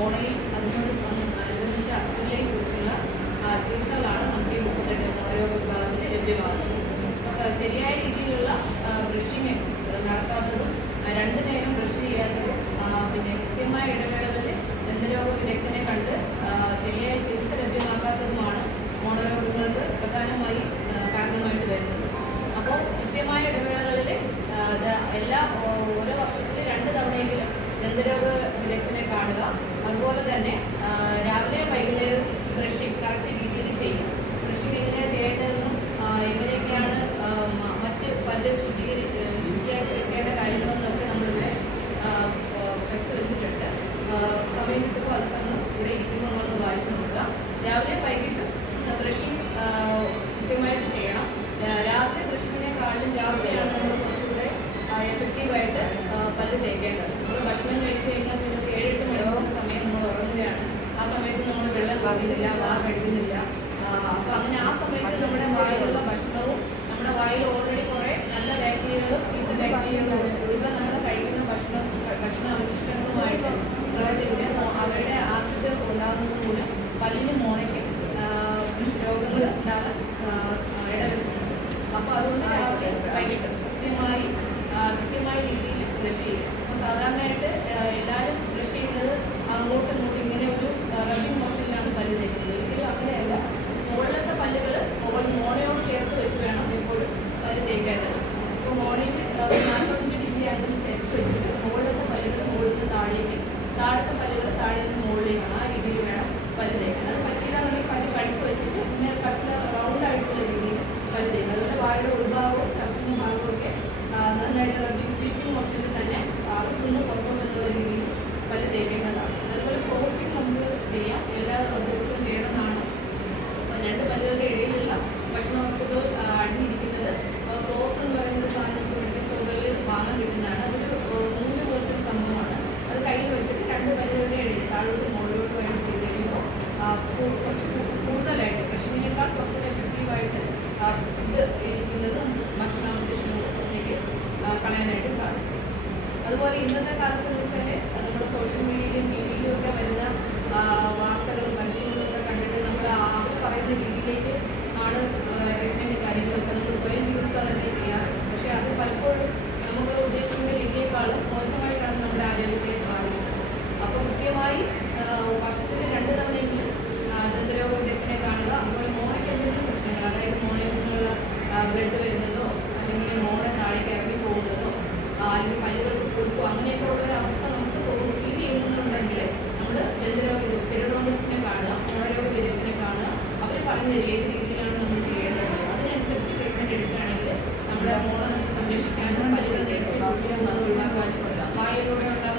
മോണയും അനുബന്ധിച്ച അസുഖങ്ങളെ കുറിച്ചുള്ള ചികിത്സകളാണ് നമുക്ക് ഈ 38 മോണരോഗ വിഭാഗത്തിൽ ലഭ്യമാകുന്നത്. ശരിയായ രീതിയിലുള്ള ബ്രഷിങ് നടത്താത്തതും 2 നേരം ബ്രഷ് ചെയ്യാത്തതും പിന്നെ കൃത്യമായ ഇടവേളകളിൽ ദന്തരോഗ വിദഗ്ധനെ കണ്ട് ശരിയായ ചികിത്സ ലഭ്യമാക്കാത്തതുമാണ് മോണരോഗങ്ങൾക്ക് പ്രധാനമായി കാരണമായിട്ട് വരുന്നത്. അപ്പോൾ കൃത്യമായ ഇടവേളകളിൽ ഓരോ വർഷത്തിൽ 2 തവണയെങ്കിലും ദന്തരോഗ വിദഗ്ധനെ കാണുക. അതുപോലെ തന്നെ രാവിലെ വൈകുന്നേരം ബ്രഷിങ് കറക്റ്റ് രീതിയിൽ ചെയ്യുക. ബ്രഷിങ് എങ്ങനെയാണ് ചെയ്യേണ്ടതെന്നും എങ്ങനെയൊക്കെയാണ് മറ്റ് പല്ല് ശുചിയാക്കി വെക്കേണ്ട കാര്യങ്ങളെന്നൊക്കെ നമ്മളിവിടെ ഫ്ലെക്സ് വെച്ചിട്ടുണ്ട്. സമയം കിട്ടുമ്പോൾ അതൊക്കെ ഇവിടെ ഇരിക്കുമ്പോൾ നമ്മളൊന്ന് വായിച്ചു നോക്കുക. രാവിലെ വൈകിട്ട് ബ്രഷിങ് കൃത്യമായിട്ട് ചെയ്യണം. രാത്രി ബ്രഷിങ്ങിനെക്കാളും രാവിലെയാണ് നമ്മൾ കുറച്ചുകൂടെ എഫക്റ്റീവായിട്ട് പല്ല് തേക്കേണ്ടത്. നമ്മൾ ഭക്ഷണം കഴിച്ചു കഴിഞ്ഞാൽ പിന്നെ 7-8 മണിക്കൂർ സമയം നമ്മൾ ഉറങ്ങുകയാണ്. ആ സമയത്ത് നമ്മൾ വെള്ളം കുടിക്കുന്നില്ല, വാ കഴിക്കുന്നില്ല. അപ്പോൾ അങ്ങനെ ആ സമയത്ത് നമ്മുടെ വായിലുള്ള ഭക്ഷണവും നമ്മുടെ വായിൽ ഓൾറെഡി കുറേ നല്ല ബാക്ടീരിയകളും ചീത്ത ബാക്ടീരിയകളും ഇവ നമ്മൾ കഴിക്കുന്ന ഭക്ഷണ അവശിഷ്ടങ്ങളുമായിട്ട് പ്രവർത്തിച്ച് അവരുടെ ആസിഡ് ഉണ്ടാകുന്നത് മൂലം പല്ലിന് മോണയ്ക്ക് രോഗങ്ങൾ ഉണ്ടാകാൻ ഇടവരുന്നുണ്ട്. അപ്പോൾ അതുകൊണ്ട് രാവിലെ വൈകിട്ട് കൃത്യമായ രീതിയിൽ ബ്രഷ് ചെയ്യുക. അപ്പോൾ സാധാരണയായിട്ട് എല്ലാവരും ബ്രഷ് ചെയ്യുന്നത് അങ്ങോട്ടും ഇങ്ങോട്ടും ഇങ്ങനെ ഒരു റബ്ബിംഗ് മോഷനിലാണ് പല്ല് തേക്കുന്നത്. ഒരിക്കലും അങ്ങനെയല്ല. മുകളിലത്തെ പല്ലുകൾ മോണയോട് ചേർത്ത് വെച്ച് വേണം എപ്പോഴും പല്ല് തേക്കേണ്ടത്. ഇപ്പോൾ മോണയിൽ 45 ഡിഗ്രി ആംഗിൾ ചരിച്ച് വെച്ചിട്ട് മുകളിലത്തെ പല്ലുകൾ മുകളിൽ നിന്ന് താഴേക്ക്, താഴത്തെ പല്ലുകൾ താഴെ നിന്ന് മുകളിലേക്ക് ആ രീതിയിൽ വേണം പല്ല് തേക്കേണ്ടത്. അത് പറ്റിയില്ലാന്നുണ്ടെങ്കിൽ പല്ല് കഴിച്ച് വെച്ചിട്ട് ഇങ്ങനെ സർക്കുലർ റൗണ്ടായിട്ടുള്ള രീതിയിൽ പല്ല് തേക്കുക. അതുപോലെ വായുടെ ഉൾഭാഗവും ചർച്ചിൻ്റെ ഭാഗവും ഒക്കെ നന്നായിട്ട് റബ്ബിംഗ് സ്ലീപ്പിംഗ് മോഷനിൽ തന്നെ അതിൽ നിന്ന് പുറത്തുകൊണ്ടുള്ള രീതിയിൽ പല്ല് തേക്കേണ്ടതാണ്. അതുപോലെ ഫ്ലോസിങ് നമുക്ക് ചെയ്യാം. എല്ലാ ദിവസവും ചെയ്യണമെന്നാണ്. 2 പല്ലുകളുടെ ഇടയിലുള്ള ഭക്ഷണ വസ്തുക്കൾ അടിഞ്ഞിരിക്കുന്നത് ഫ്ലോസ് എന്ന് പറയുന്ന സാധനം മെഡിക്കൽ സ്റ്റോറുകളിൽ വാങ്ങാൻ കിട്ടുന്നതാണ്. അതൊരു നൂല് പോലത്തെ സംഭവമാണ്. അത് കയ്യിൽ വെച്ചിട്ട് 2 പല്ലുകളുടെ ഇടയിൽ താഴോട്ട് മുകളിലോട്ട് വേണ്ടി ചെയ്ത് കഴിയുമ്പോൾ കുറച്ച് കൂടുതലായിട്ട് ബ്രഷിങ്ങിനേക്കാൾ കുറച്ചുകൂടെ എഫക്റ്റീവായിട്ട് ഫുഡ് ഇരിക്കുന്നത് ഭക്ഷണാവശിഷ്ടങ്ങളിലേക്ക് കളയാനായിട്ട് സാധിക്കും. അതുപോലെ ഇന്നത്തെ കാലത്ത് എന്ന് വെച്ചാൽ നമ്മുടെ സോഷ്യൽ മീഡിയയിലും ടി വിയിലും ഒക്കെ വരുന്ന വാർത്തകളും പരസ്യങ്ങളും ഒക്കെ കണ്ടിട്ട് നമ്മൾ അവർ പറയുന്ന രീതിയിലേക്ക് ആണ് ട്രീറ്റ്മെൻറ്റ് കാര്യങ്ങളൊക്കെ നമ്മൾ സ്വയം ചികിത്സ തന്നെ ചെയ്യാറുണ്ട്. പക്ഷേ അത് പലപ്പോഴും നമുക്ക് ഉദ്ദേശിക്കുന്ന രീതിയേക്കാളും മോശമായിട്ടാണ് നമ്മുടെ ആരോഗ്യത്തെ ബാധിക്കുന്നത്. അപ്പോൾ കൃത്യമായി വർഷത്തിൽ 2 തവണയെങ്കിലും ദന്തരോഗ വിദഗ്ധനെ കാണുക. അതുപോലെ മോണയ്ക്ക് എന്തെങ്കിലും പ്രശ്നങ്ങൾ, അതായത് മോണയിൽ നിന്നുള്ള ബ്ലഡ് വരുന്നതോ അല്ലെങ്കിൽ മോണ താഴേക്ക് ഇറങ്ങി പോകുന്നതോ അല്ലെങ്കിൽ പല്ലുകൾക്ക് കൊടുക്കുക അങ്ങനെയൊക്കെ ഉള്ളൊരവസ്ഥ നമുക്ക് ഫീൽ ചെയ്യുന്നുണ്ടെങ്കിൽ നമ്മൾ ദന്തരോഗ പെരിഡോണ്ടിസ്റ്റിനെ കാണുക, മോണരോഗ വിദഗ്ധനെ കാണുക. അവർ പറഞ്ഞു തരും ഏത് രീതിയിലാണ് നമ്മൾ ചെയ്യേണ്ടത്. അതിനനുസരിച്ച് ട്രീറ്റ്മെൻറ്റ് എടുക്കുകയാണെങ്കിൽ നമ്മുടെ മോണ സംരക്ഷിക്കാനും പല്ലുകൾ ഒഴിവാക്കാനും വായിലൂടെയുള്ള